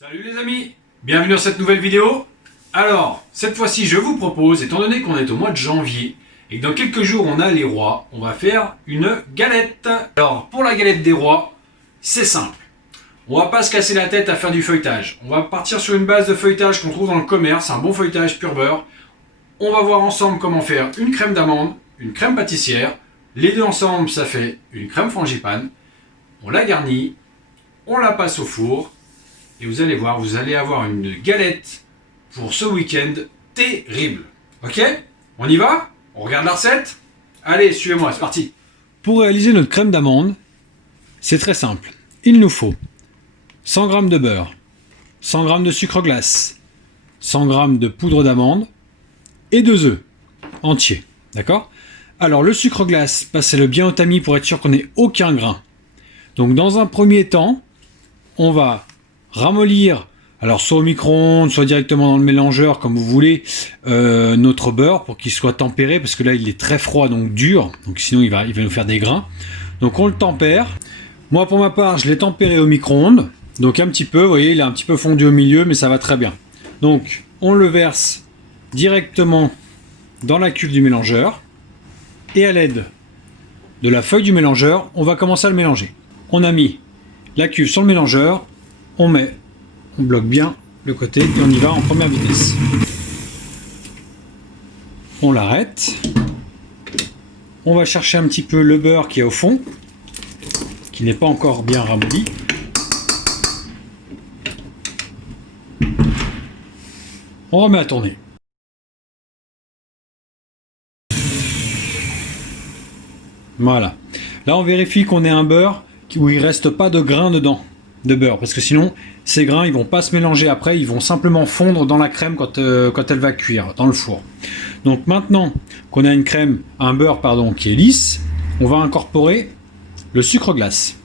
Salut les amis, bienvenue dans cette nouvelle vidéo. Alors, cette fois-ci je vous propose, étant donné qu'on est au mois de janvier et que dans quelques jours on a les rois, on va faire une galette. Alors, pour la galette des rois, c'est simple. On va pas se casser la tête à faire du feuilletage. On va partir sur une base de feuilletage qu'on trouve dans le commerce, un bon feuilletage pur beurre. On va voir ensemble comment faire une crème d'amande, une crème pâtissière. Les deux ensemble, ça fait une crème frangipane. On la garnit, on la passe au four. Et vous allez voir, vous allez avoir une galette pour ce week-end terrible. Ok? On y va? On regarde la recette? Allez, suivez-moi, c'est parti. Pour réaliser notre crème d'amande, c'est très simple. Il nous faut 100 g de beurre, 100 g de sucre glace, 100 g de poudre d'amande et 2 œufs entiers. D'accord? Alors, le sucre glace, passez-le bien au tamis pour être sûr qu'on n'ait aucun grain. Donc, dans un premier temps, on va ramollir, alors soit au micro-ondes, soit directement dans le mélangeur, comme vous voulez, notre beurre pour qu'il soit tempéré, parce que là il est très froid, donc dur, donc sinon il va nous faire des grains. Donc on le tempère. Moi pour ma part, je l'ai tempéré au micro-ondes, donc un petit peu, vous voyez, il est un petit peu fondu au milieu, mais ça va très bien. Donc on le verse directement dans la cuve du mélangeur, et à l'aide de la feuille du mélangeur, on va commencer à le mélanger. On a mis la cuve sur le mélangeur, on bloque bien le côté et on y va en première vitesse. On l'arrête. On va chercher un petit peu le beurre qui est au fond, qui n'est pas encore bien ramolli. On remet à tourner. Voilà. Là, on vérifie qu'on ait un beurre où il ne reste pas de grains dedans de beurre, parce que sinon ces grains ils vont pas se mélanger après, ils vont simplement fondre dans la crème quand elle va cuire dans le four. Donc maintenant qu'on a une crème, un beurre pardon, qui est lisse, on va incorporer le sucre glace.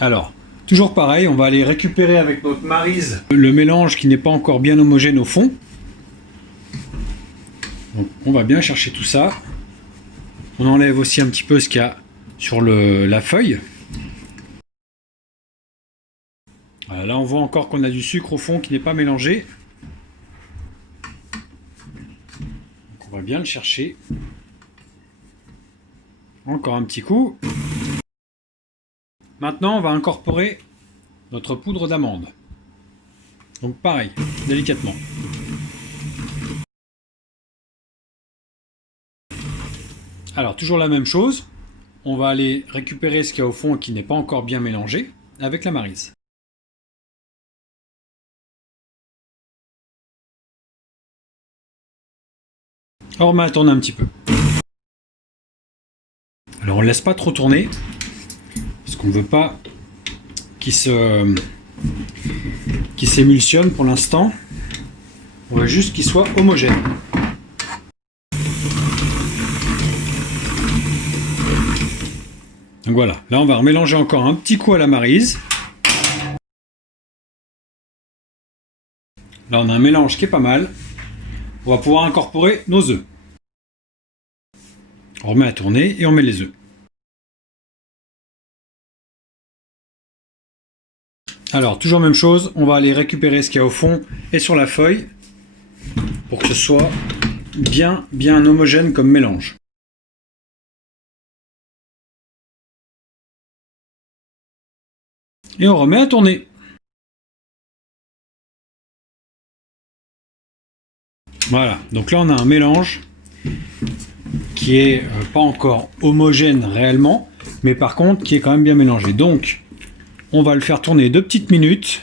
Alors toujours pareil, on va aller récupérer avec notre maryse le mélange qui n'est pas encore bien homogène au fond. Donc on va bien chercher tout ça. On enlève aussi un petit peu ce qu'il y a sur la feuille. Voilà, là on voit encore qu'on a du sucre au fond qui n'est pas mélangé. Donc on va bien le chercher. Encore un petit coup. Maintenant on va incorporer notre poudre d'amande. Donc pareil, délicatement. Alors toujours la même chose, on va aller récupérer ce qu'il y a au fond et qui n'est pas encore bien mélangé avec la maryse. On remet à tourner un petit peu. Alors on ne laisse pas trop tourner, parce qu'on ne veut pas qu'il s'émulsionne pour l'instant. On veut juste qu'il soit homogène. Donc voilà, là on va remélanger encore un petit coup à la maryse. Là on a un mélange qui est pas mal. On va pouvoir incorporer nos œufs. On remet à tourner et on met les œufs. Alors toujours même chose, on va aller récupérer ce qu'il y a au fond et sur la feuille pour que ce soit bien homogène comme mélange. Et on remet à tourner. Voilà, donc là on a un mélange qui est pas encore homogène réellement, mais par contre qui est quand même bien mélangé. Donc on va le faire tourner 2 petites minutes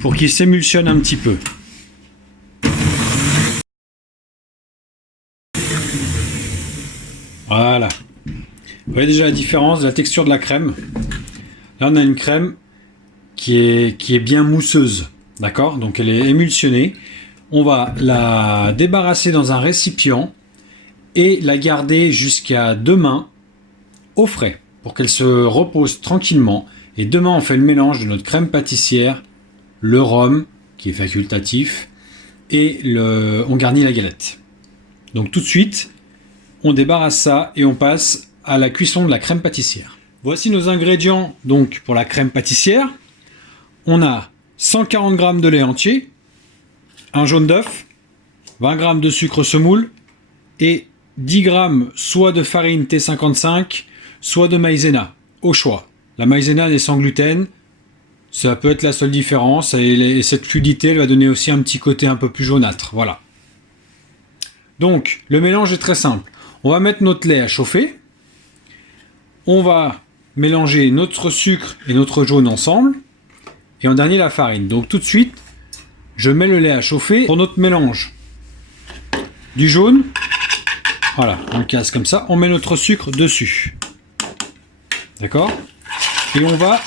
pour qu'il s'émulsionne un petit peu. Voilà. Vous voyez déjà la différence de la texture de la crème. Là, on a une crème qui est bien mousseuse, d'accord? Donc, elle est émulsionnée. On va la débarrasser dans un récipient et la garder jusqu'à demain au frais pour qu'elle se repose tranquillement. Et demain, on fait le mélange de notre crème pâtissière, le rhum, qui est facultatif, et on garnit la galette. Donc, tout de suite, on débarrasse ça et on passe à la cuisson de la crème pâtissière. voici nos ingrédients donc pour la crème pâtissière. On a 140 g de lait entier, un jaune d'œuf, 20 g de sucre semoule et 10 g soit de farine T55, soit de maïzena, au choix. La maïzena est sans gluten, ça peut être la seule différence, et cette fluidité elle va donner aussi un petit côté un peu plus jaunâtre, voilà. Donc, le mélange est très simple. On va mettre notre lait à chauffer, on va mélanger notre sucre et notre jaune ensemble, et en dernier la farine. Donc tout de suite, je mets le lait à chauffer pour notre mélange du jaune. Voilà, on le casse comme ça, on met notre sucre dessus. D'accord? Et on va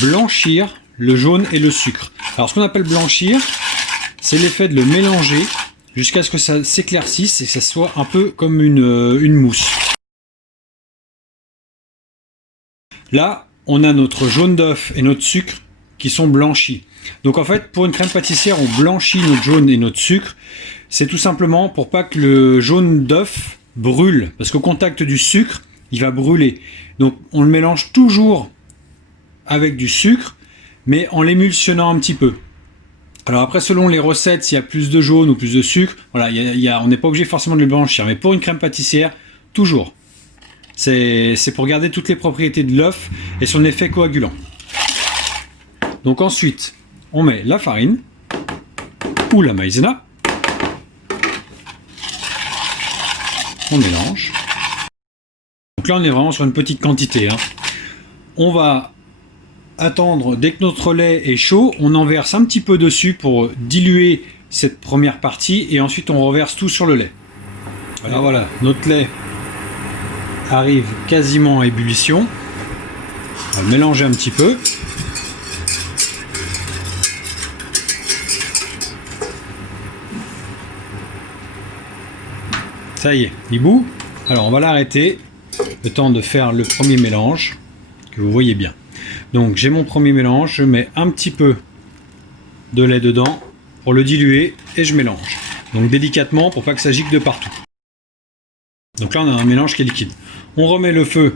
blanchir le jaune et le sucre. Alors ce qu'on appelle blanchir, c'est l'effet de le mélanger jusqu'à ce que ça s'éclaircisse et que ça soit un peu comme une mousse. Là, on a notre jaune d'œuf et notre sucre qui sont blanchis. Donc en fait, pour une crème pâtissière, on blanchit notre jaune et notre sucre. C'est tout simplement pour pas que le jaune d'œuf brûle, parce qu'au contact du sucre, il va brûler. Donc on le mélange toujours avec du sucre, mais en l'émulsionnant un petit peu. Alors après, selon les recettes, s'il y a plus de jaune ou plus de sucre, voilà, on n'est pas obligé forcément de le blanchir, mais pour une crème pâtissière, toujours. C'est pour garder toutes les propriétés de l'œuf et son effet coagulant. Donc ensuite, on met la farine ou la maïzena. On mélange. Donc là, on est vraiment sur une petite quantité. On va attendre, dès que notre lait est chaud, on en verse un petit peu dessus pour diluer cette première partie et ensuite on reverse tout sur le lait. Alors voilà, notre lait arrive quasiment à ébullition. On va le mélanger un petit peu. Ça y est, il bout. Alors on va l'arrêter, le temps de faire le premier mélange, que vous voyez bien. Donc j'ai mon premier mélange, je mets un petit peu de lait dedans pour le diluer et je mélange. Donc délicatement pour pas que ça gicle de partout. Donc là on a un mélange qui est liquide. On remet le feu,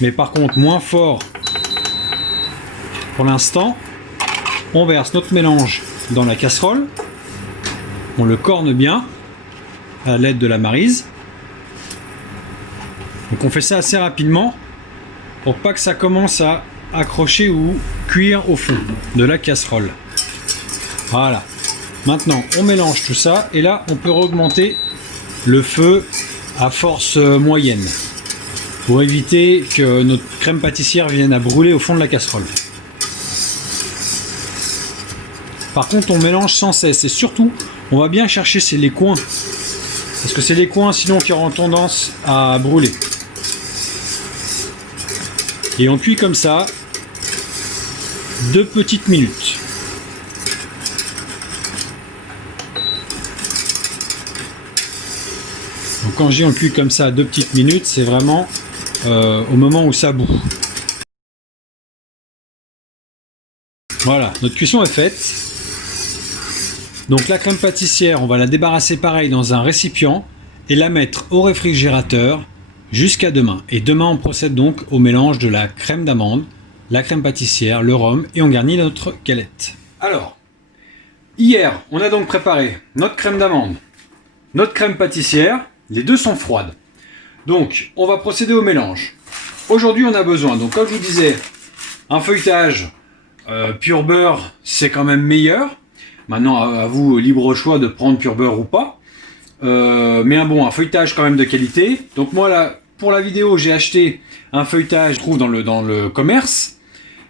mais par contre moins fort pour l'instant. On verse notre mélange dans la casserole. On le corne bien à l'aide de la maryse. Donc on fait ça assez rapidement pour pas que ça commence à accrocher ou cuire au fond de la casserole. Voilà. Maintenant on mélange tout ça et là on peut augmenter le feu à force moyenne pour éviter que notre crème pâtissière vienne à brûler au fond de la casserole. Par contre on mélange sans cesse et surtout on va bien chercher les coins. Parce que c'est les coins sinon qui auront tendance à brûler. Et on cuit comme ça 2 petites minutes. Donc quand je dis on cuit comme ça 2 petites minutes, c'est vraiment au moment où ça bout. Voilà, notre cuisson est faite. Donc la crème pâtissière, on va la débarrasser pareil dans un récipient et la mettre au réfrigérateur jusqu'à demain. Et demain, on procède donc au mélange de la crème d'amande, la crème pâtissière, le rhum et on garnit notre galette. Alors, hier, on a donc préparé notre crème d'amande, notre crème pâtissière. Les deux sont froides. Donc, on va procéder au mélange. Aujourd'hui, on a besoin, donc comme je vous disais, un feuilletage pur beurre, c'est quand même meilleur. Maintenant, à vous, libre choix de prendre pur beurre ou pas. Mais un feuilletage quand même de qualité. Donc moi, là, pour la vidéo, j'ai acheté un feuilletage, je trouve, dans le commerce.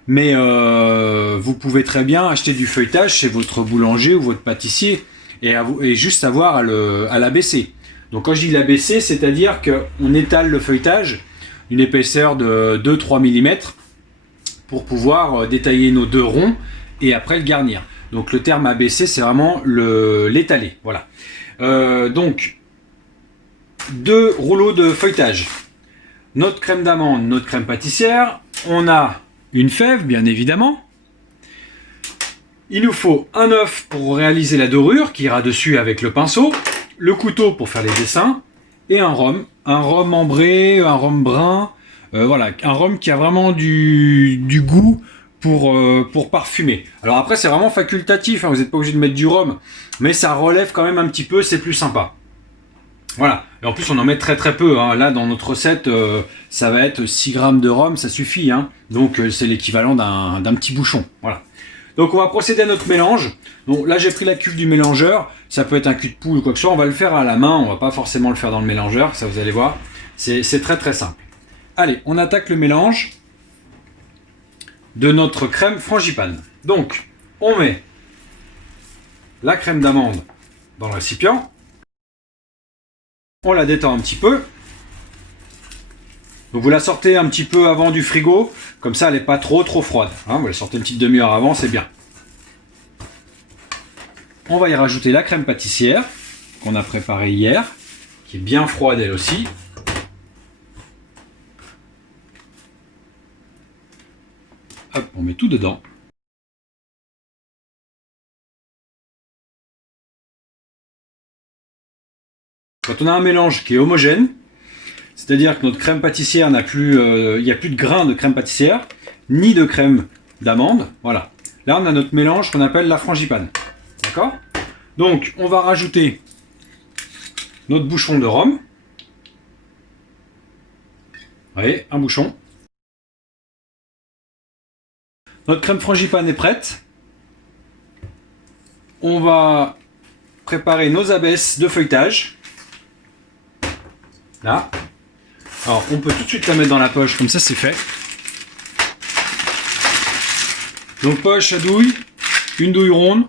Mais vous pouvez très bien acheter du feuilletage chez votre boulanger ou votre pâtissier et juste avoir à l'abaisser. Donc quand je dis l'abaisser, c'est-à-dire qu'on étale le feuilletage d'une épaisseur de 2-3 mm pour pouvoir détailler nos 2 ronds et après le garnir. Donc le terme abaisser, c'est vraiment l'étaler. Voilà. Donc 2 rouleaux de feuilletage. Notre crème d'amande, notre crème pâtissière. On a une fève, bien évidemment. Il nous faut un œuf pour réaliser la dorure qui ira dessus avec le pinceau. Le couteau pour faire les dessins. Et un rhum ambré, un rhum brun. Voilà, un rhum qui a vraiment du goût pour parfumer. Alors après, c'est vraiment facultatif, hein, vous n'êtes pas obligé de mettre du rhum, mais ça relève quand même un petit peu, c'est plus sympa. Voilà, et en plus on en met très très peu, hein. Là dans notre recette, ça va être 6 grammes de rhum, ça suffit, hein. Donc c'est l'équivalent d'un petit bouchon. Voilà. Donc on va procéder à notre mélange. Donc là j'ai pris la cuve du mélangeur, ça peut être un cul de poule ou quoi que ce soit, on va le faire à la main, on va pas forcément le faire dans le mélangeur, ça vous allez voir, c'est très très simple. Allez, on attaque le mélange de notre crème frangipane. Donc on met la crème d'amande dans le récipient, on la détend un petit peu. Donc vous la sortez un petit peu avant du frigo, comme ça elle n'est pas trop froide. Hein, vous la sortez une petite demi-heure avant, c'est bien. On va y rajouter la crème pâtissière qu'on a préparée hier, qui est bien froide elle aussi. Hop, on met tout dedans. Quand on a un mélange qui est homogène, c'est-à-dire que notre crème pâtissière n'a plus, il n'y a plus de grains de crème pâtissière, ni de crème d'amande, voilà. Là on a notre mélange qu'on appelle la frangipane. D'accord? Donc on va rajouter notre bouchon de rhum. Vous voyez, un bouchon. Notre crème frangipane est prête. On va préparer nos abaisses de feuilletage. Là. Alors on peut tout de suite la mettre dans la poche, comme ça c'est fait. Donc poche à douille, une douille ronde.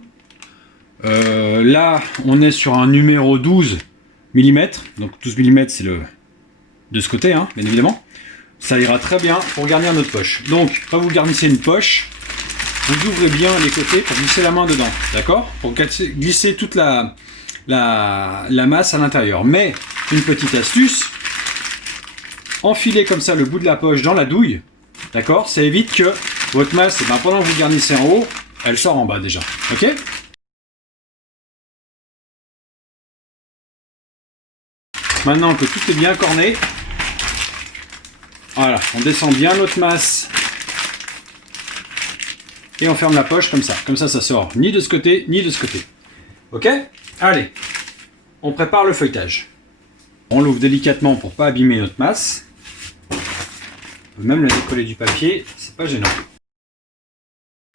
Là on est sur un numéro 12 mm. Donc 12 mm c'est le de ce côté, hein, bien évidemment. Ça ira très bien pour garnir notre poche. Donc quand vous garnissez une poche, vous ouvrez bien les côtés pour glisser la main dedans. D'accord? Pour glisser toute la masse à l'intérieur. Mais une petite astuce, enfilez comme ça le bout de la poche dans la douille, d'accord? Ça évite que votre masse, pendant que vous garnissez en haut, elle sort en bas déjà, ok? Maintenant que tout est bien corné, voilà, on descend bien notre masse et on ferme la poche comme ça ça sort ni de ce côté ni de ce côté, ok? Allez, on prépare le feuilletage. On l'ouvre délicatement pour pas abîmer notre masse. On peut même la décoller du papier, c'est pas gênant.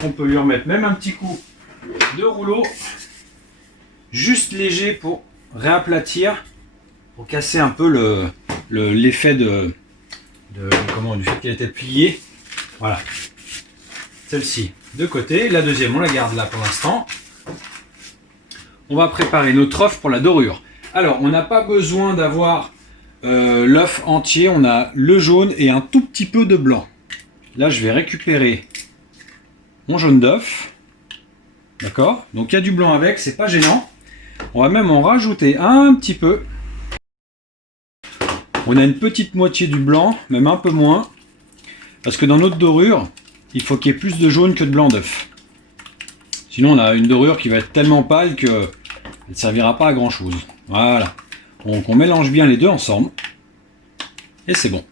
On peut lui remettre même un petit coup de rouleau, juste léger pour réaplatir, pour casser un peu l'effet du fait qu'elle était pliée. Voilà. Celle-ci de côté, la deuxième on la garde là pour l'instant. On va préparer notre œuf pour la dorure. Alors on n'a pas besoin d'avoir l'œuf entier, on a le jaune et un tout petit peu de blanc. Là je vais récupérer mon jaune d'œuf, d'accord? Donc il y a du blanc avec, c'est pas gênant. On va même en rajouter un petit peu. On a une petite moitié du blanc, même un peu moins, parce que dans notre dorure, il faut qu'il y ait plus de jaune que de blanc d'œuf. Sinon on a une dorure qui va être tellement pâle que elle ne servira pas à grand chose. Voilà. Donc on mélange bien les deux ensemble. Et c'est bon.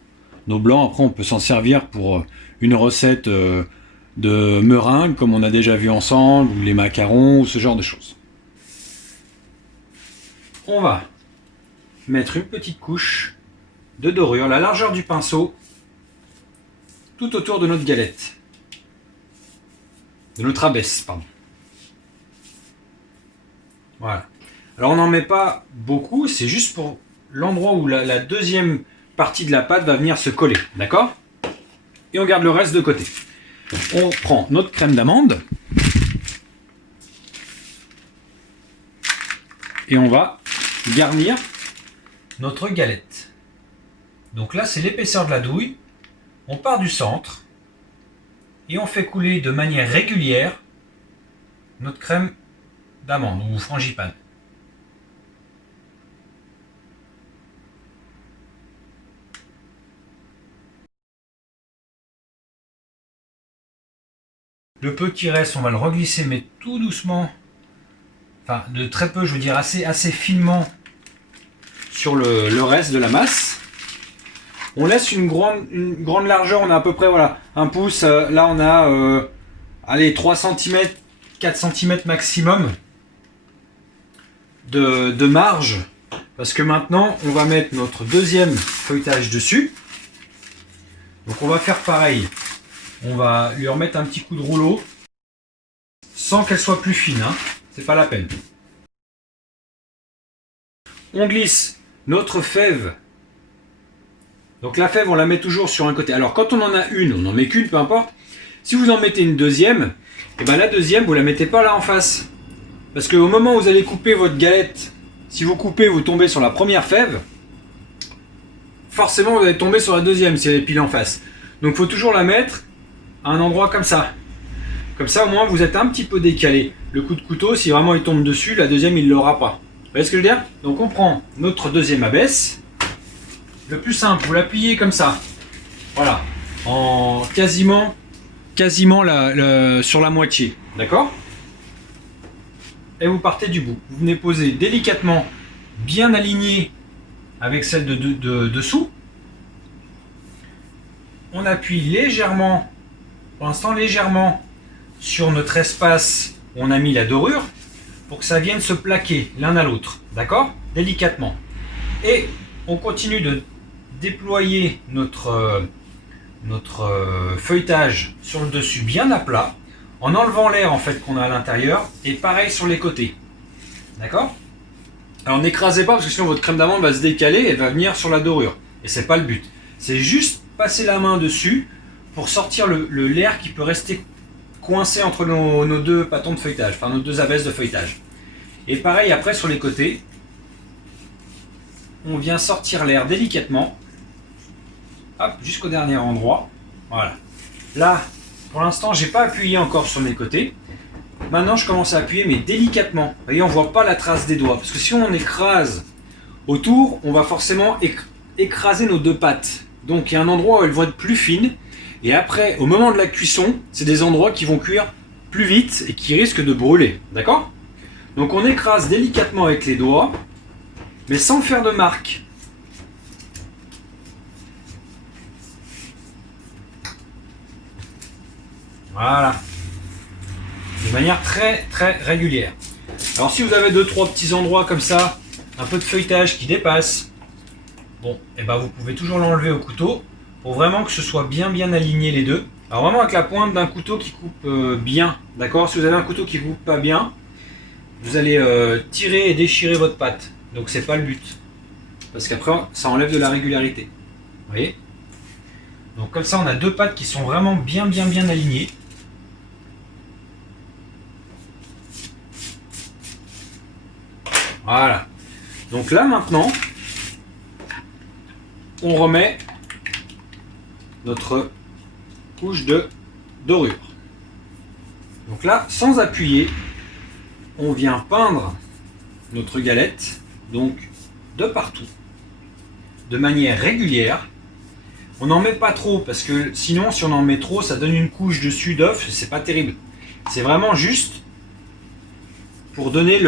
Nos blancs, après on peut s'en servir pour une recette de meringue, comme on a déjà vu ensemble, ou les macarons, ou ce genre de choses. On va mettre une petite couche de dorure, la largeur du pinceau, tout autour de notre galette. De notre abaisse, pardon. Voilà. Alors on n'en met pas beaucoup, c'est juste pour l'endroit où la deuxième partie de la pâte va venir se coller, d'accord? Et on garde le reste de côté. On prend notre crème d'amande et on va garnir notre galette. Donc là c'est l'épaisseur de la douille, on part du centre et on fait couler de manière régulière notre crème d'amande ou frangipane. Le peu qui reste, on va le reglisser, mais tout doucement, enfin de très peu, je veux dire assez finement sur le reste de la masse. On laisse une grande largeur, on a à peu près voilà, 1 pouce. Là on a allez, 3 cm, 4 cm maximum de marge. Parce que maintenant on va mettre notre deuxième feuilletage dessus. Donc on va faire pareil. On va lui remettre un petit coup de rouleau sans qu'elle soit plus fine, hein. C'est pas la peine. On glisse notre fève. Donc la fève, on la met toujours sur un côté. Alors quand on en a une, on n'en met qu'une, peu importe. Si vous en mettez une deuxième, et ben la deuxième, vous la mettez pas là en face. Parce qu'au moment où vous allez couper votre galette, si vous coupez, vous tombez sur la première fève, forcément vous allez tomber sur la deuxième si elle est pile en face. Donc il faut toujours la mettre à un endroit comme ça. Comme ça, au moins, vous êtes un petit peu décalé. Le coup de couteau, si vraiment il tombe dessus, la deuxième, il ne l'aura pas. Vous voyez ce que je veux dire? Donc on prend notre deuxième abaisse. Le plus simple, vous l'appuyez comme ça. Voilà. En quasiment sur la moitié. D'accord? Et vous partez du bout. Vous venez poser délicatement, bien aligné avec celle de dessous. On appuie légèrement, pour l'instant légèrement, sur notre espace où on a mis la dorure pour que ça vienne se plaquer l'un à l'autre, d'accord? Délicatement. Et on continue de déployer notre feuilletage sur le dessus bien à plat en enlevant l'air en fait qu'on a à l'intérieur et pareil sur les côtés, d'accord? Alors n'écrasez pas parce que sinon votre crème d'amande va se décaler et elle va venir sur la dorure et c'est pas le but. C'est juste passer la main dessus pour sortir l'air qui peut rester coincé entre nos deux bâtons de feuilletage, enfin nos deux abaisses de feuilletage. Et pareil après sur les côtés, on vient sortir l'air délicatement, hop, jusqu'au dernier endroit. Voilà. Là, pour l'instant, j'ai pas appuyé encore sur mes côtés. Maintenant, je commence à appuyer, mais délicatement. Vous voyez, on voit pas la trace des doigts, parce que si on écrase autour, on va forcément écraser nos deux pattes. Donc, il y a un endroit où elles vont être plus fines. Et après, au moment de la cuisson, c'est des endroits qui vont cuire plus vite et qui risquent de brûler. D'accord? Donc on écrase délicatement avec les doigts, mais sans faire de marque. Voilà. De manière très très régulière. Alors si vous avez 2-3 petits endroits comme ça, un peu de feuilletage qui dépasse, bon, et ben vous pouvez toujours l'enlever au couteau. Pour vraiment que ce soit bien aligné les deux. Alors vraiment avec la pointe d'un couteau qui coupe bien, d'accord? Si vous avez un couteau qui coupe pas bien, vous allez tirer et déchirer votre pâte. Donc c'est pas le but. Parce qu'après ça enlève de la régularité. Vous voyez? Donc comme ça on a deux pâtes qui sont vraiment bien alignées. Voilà. Donc là maintenant, on remet notre couche de dorure. Donc là, sans appuyer, on vient peindre notre galette, donc de partout, de manière régulière. On n'en met pas trop, parce que sinon, si on en met trop, ça donne une couche dessus d'œuf, c'est pas terrible. C'est vraiment juste pour donner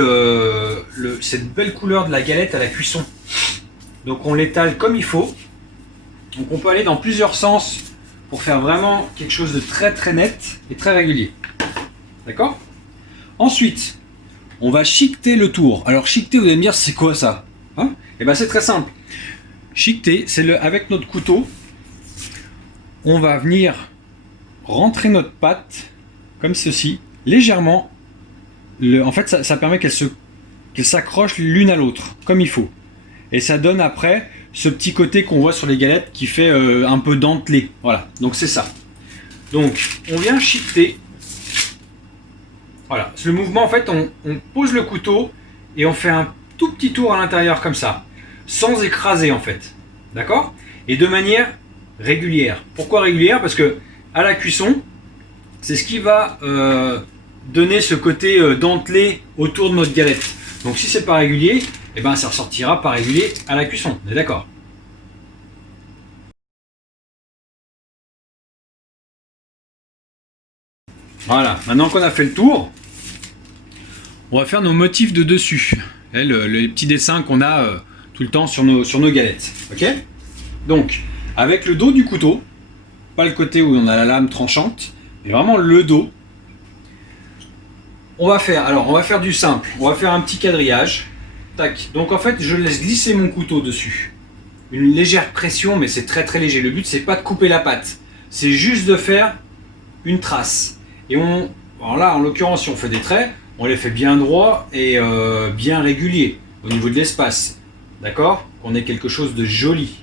cette belle couleur de la galette à la cuisson. Donc on l'étale comme il faut. Donc on peut aller dans plusieurs sens pour faire vraiment quelque chose de très très net et très régulier. D'accord? Ensuite, on va chiqueter le tour. Alors chiqueter, vous allez me dire, c'est quoi ça? Hein? Et ben c'est très simple. Chiqueter, c'est avec notre couteau, on va venir rentrer notre pâte comme ceci, légèrement. En fait, ça permet qu'elle s'accroche l'une à l'autre, comme il faut. Et ça donne après ce petit côté qu'on voit sur les galettes qui fait un peu dentelé. Voilà, donc c'est ça. Donc, on vient chiqueter. Voilà, le mouvement, en fait, on pose le couteau et on fait un tout petit tour à l'intérieur comme ça, sans écraser en fait. D'accord? Et de manière régulière. Pourquoi régulière? Parce que à la cuisson, c'est ce qui va donner ce côté dentelé autour de notre galette. Donc si c'est pas régulier, eh ben ça ressortira pas régulier à la cuisson. On est d'accord? Voilà, maintenant qu'on a fait le tour, on va faire nos motifs de dessus. Les petits dessins qu'on a tout le temps sur nos galettes. Ok? Donc, avec le dos du couteau, pas le côté où on a la lame tranchante, mais vraiment le dos. On va faire du simple, on va faire un petit quadrillage. Tac. Donc en fait, je laisse glisser mon couteau dessus. Une légère pression, mais c'est très très léger. Le but, c'est pas de couper la pâte, c'est juste de faire une trace. Et alors là, en l'occurrence, si on fait des traits, on les fait bien droits et bien réguliers au niveau de l'espace. D'accord? Qu'on ait quelque chose de joli.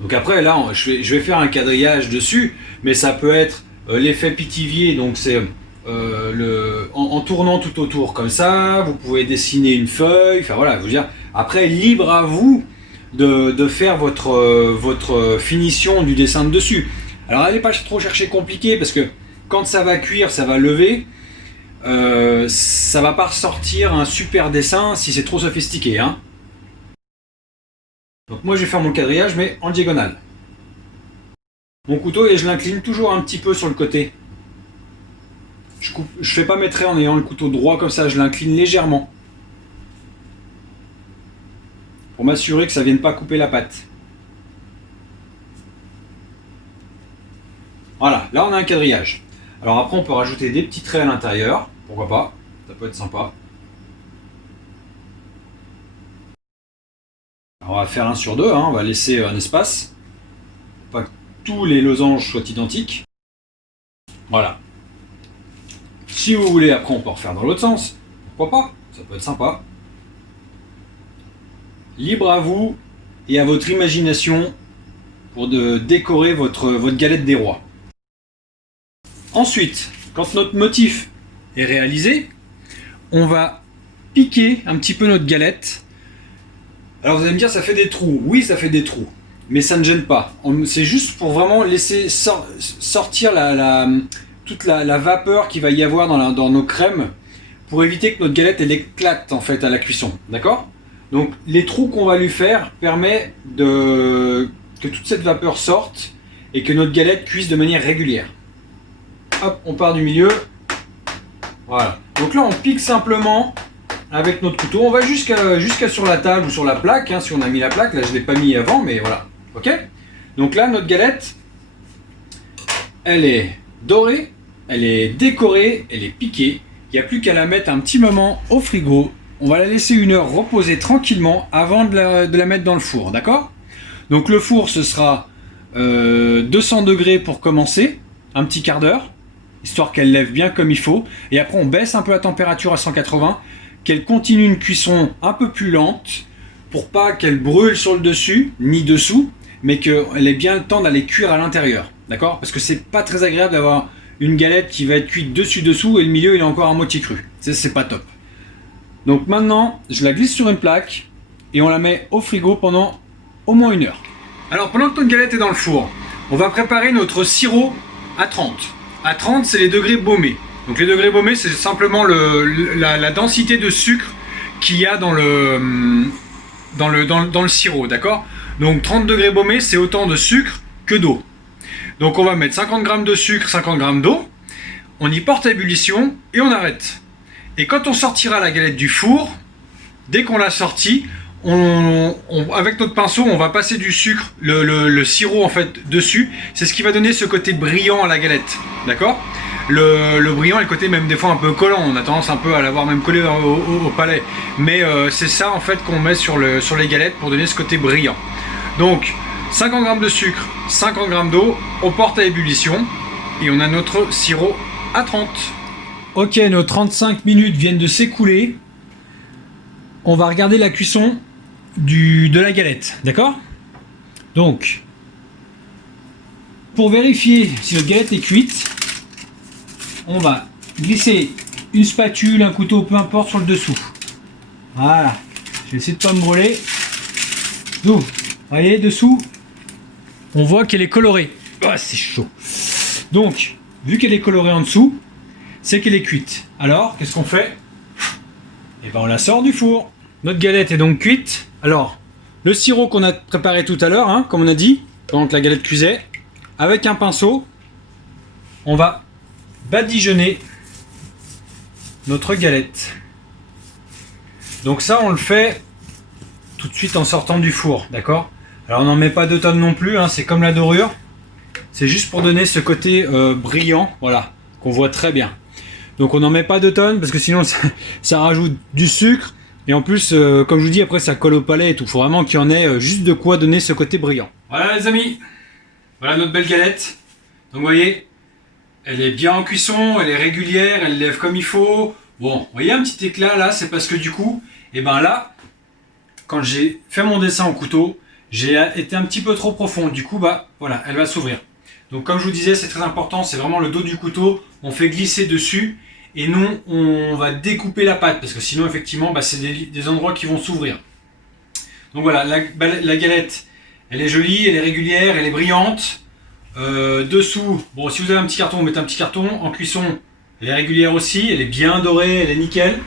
Donc après, là, je vais faire un quadrillage dessus, mais ça peut être l'effet Pithiviers, donc c'est en tournant tout autour comme ça. Vous pouvez dessiner une feuille, enfin voilà, je veux dire, après, libre à vous de faire votre finition du dessin de dessus. Alors, n'allez pas trop chercher compliqué, parce que quand ça va cuire, ça va lever. Ça va pas ressortir un super dessin si c'est trop sophistiqué, hein. Donc moi je vais faire mon quadrillage mais en diagonale. Mon couteau et je l'incline toujours un petit peu sur le côté. Je fais pas mes traits en ayant le couteau droit comme ça, je l'incline légèrement. Pour m'assurer que ça vienne pas couper la pâte. Voilà, là on a un quadrillage. Alors après on peut rajouter des petits traits à l'intérieur, pourquoi pas, ça peut être sympa. Alors on va faire 1 sur 2, hein, on va laisser un espace, pour pas que tous les losanges soient identiques. Voilà. Si vous voulez, après on peut refaire dans l'autre sens, pourquoi pas, ça peut être sympa. Libre à vous et à votre imagination pour décorer votre galette des rois. Ensuite, quand notre motif est réalisé, on va piquer un petit peu notre galette. Alors vous allez me dire, ça fait des trous. Oui, ça fait des trous, mais ça ne gêne pas. C'est juste pour vraiment laisser sortir toute la vapeur qu'il va y avoir dans nos crèmes, pour éviter que notre galette elle éclate en fait à la cuisson. D'accord? Donc les trous qu'on va lui faire permet que toute cette vapeur sorte et que notre galette cuise de manière régulière. Hop, on part du milieu. Voilà. Donc là, on pique simplement avec notre couteau. On va jusqu'à sur la table ou sur la plaque, hein, si on a mis la plaque. Là, je ne l'ai pas mis avant, mais voilà. Ok? Donc là, notre galette, elle est dorée, elle est décorée, elle est piquée. Il n'y a plus qu'à la mettre un petit moment au frigo. On va la laisser 1 heure reposer tranquillement avant de la mettre dans le four. D'accord? Donc le four, ce sera 200 degrés pour commencer, un petit quart d'heure, histoire qu'elle lève bien comme il faut. Et après, on baisse un peu la température à 180, qu'elle continue une cuisson un peu plus lente, pour pas qu'elle brûle sur le dessus, ni dessous, mais qu'elle ait bien le temps d'aller cuire à l'intérieur. D'accord? Parce que c'est pas très agréable d'avoir une galette qui va être cuite dessus-dessous et le milieu il est encore à moitié cru. C'est pas top. Donc maintenant, je la glisse sur une plaque et on la met au frigo pendant au moins 1 heure. Alors pendant que notre galette est dans le four, on va préparer notre sirop à 30. À 30, c'est les degrés baumés. Donc les degrés baumés, c'est simplement la densité de sucre qu'il y a dans le sirop, d'accord? Donc 30 degrés baumés, c'est autant de sucre que d'eau. Donc on va mettre 50 g de sucre, 50 g d'eau, on y porte à ébullition et on arrête. Et quand on sortira la galette du four, dès qu'on l'a sortie, avec notre pinceau, on va passer du sucre, le sirop en fait dessus. C'est ce qui va donner ce côté brillant à la galette, d'accord? Le brillant et le côté même des fois un peu collant. On a tendance un peu à l'avoir même collé au palais. Mais c'est ça en fait qu'on met sur les galettes pour donner ce côté brillant. Donc 50 g de sucre, 50 g d'eau, on porte à ébullition et on a notre sirop à 30. Ok, nos 35 minutes viennent de s'écouler. On va regarder la cuisson de la galette, d'accord? Donc, pour vérifier si notre galette est cuite, on va glisser une spatule, un couteau, peu importe, sur le dessous. Voilà, je vais essayer de ne pas me brûler. Donc, vous voyez, dessous, on voit qu'elle est colorée. Oh, c'est chaud. Donc, vu qu'elle est colorée en dessous, c'est qu'elle est cuite. Alors, qu'est-ce qu'on fait? Et ben, on la sort du four. Notre galette est donc cuite. Alors, le sirop qu'on a préparé tout à l'heure, hein, comme on a dit, pendant que la galette cuisait, avec un pinceau, on va badigeonner notre galette. Donc ça, on le fait tout de suite en sortant du four, d'accord? Alors on n'en met pas 2 tonnes non plus, hein, c'est comme la dorure. C'est juste pour donner ce côté brillant, voilà, qu'on voit très bien. Donc on n'en met pas 2 tonnes parce que sinon ça rajoute du sucre. Et en plus, comme je vous dis, après ça colle au palais et tout. Il faut vraiment qu'il y en ait juste de quoi donner ce côté brillant. Voilà les amis, voilà notre belle galette. Donc vous voyez, elle est bien en cuisson, elle est régulière, elle lève comme il faut. Bon, vous voyez un petit éclat là, c'est parce que du coup, et ben là, quand j'ai fait mon dessin au couteau, j'ai été un petit peu trop profond. Du coup, bah voilà, elle va s'ouvrir. Donc comme je vous disais, c'est très important, c'est vraiment le dos du couteau, on fait glisser dessus et non on va découper la pâte parce que sinon effectivement bah, c'est des endroits qui vont s'ouvrir. Donc voilà, la galette, elle est jolie, elle est régulière, elle est brillante. Dessous, bon si vous avez un petit carton, vous mettez un petit carton. En cuisson, elle est régulière aussi, elle est bien dorée, elle est nickel.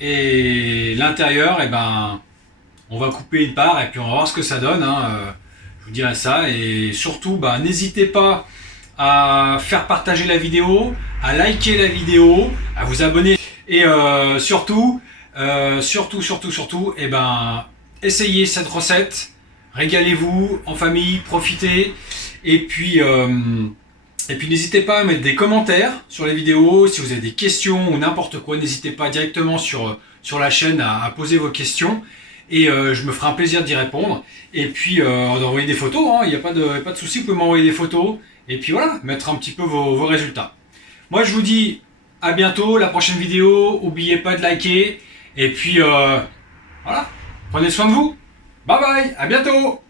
Et l'intérieur, eh ben, on va couper une part et puis on va voir ce que ça donne. Hein. Je vous dirai ça. Et surtout, bah, n'hésitez pas à faire partager la vidéo, à liker la vidéo, à vous abonner. Et surtout, eh ben, essayez cette recette. Régalez-vous en famille, profitez. Et puis n'hésitez pas à mettre des commentaires sur les vidéos. Si vous avez des questions ou n'importe quoi, n'hésitez pas directement sur la chaîne à poser vos questions. Et je me ferai un plaisir d'y répondre. Et puis d'envoyer des photos, hein. Il n'y a pas de souci, vous pouvez m'envoyer des photos. Et puis voilà, mettre un petit peu vos résultats. Moi je vous dis à bientôt, la prochaine vidéo. N'oubliez pas de liker. Et puis voilà, prenez soin de vous. Bye bye, à bientôt.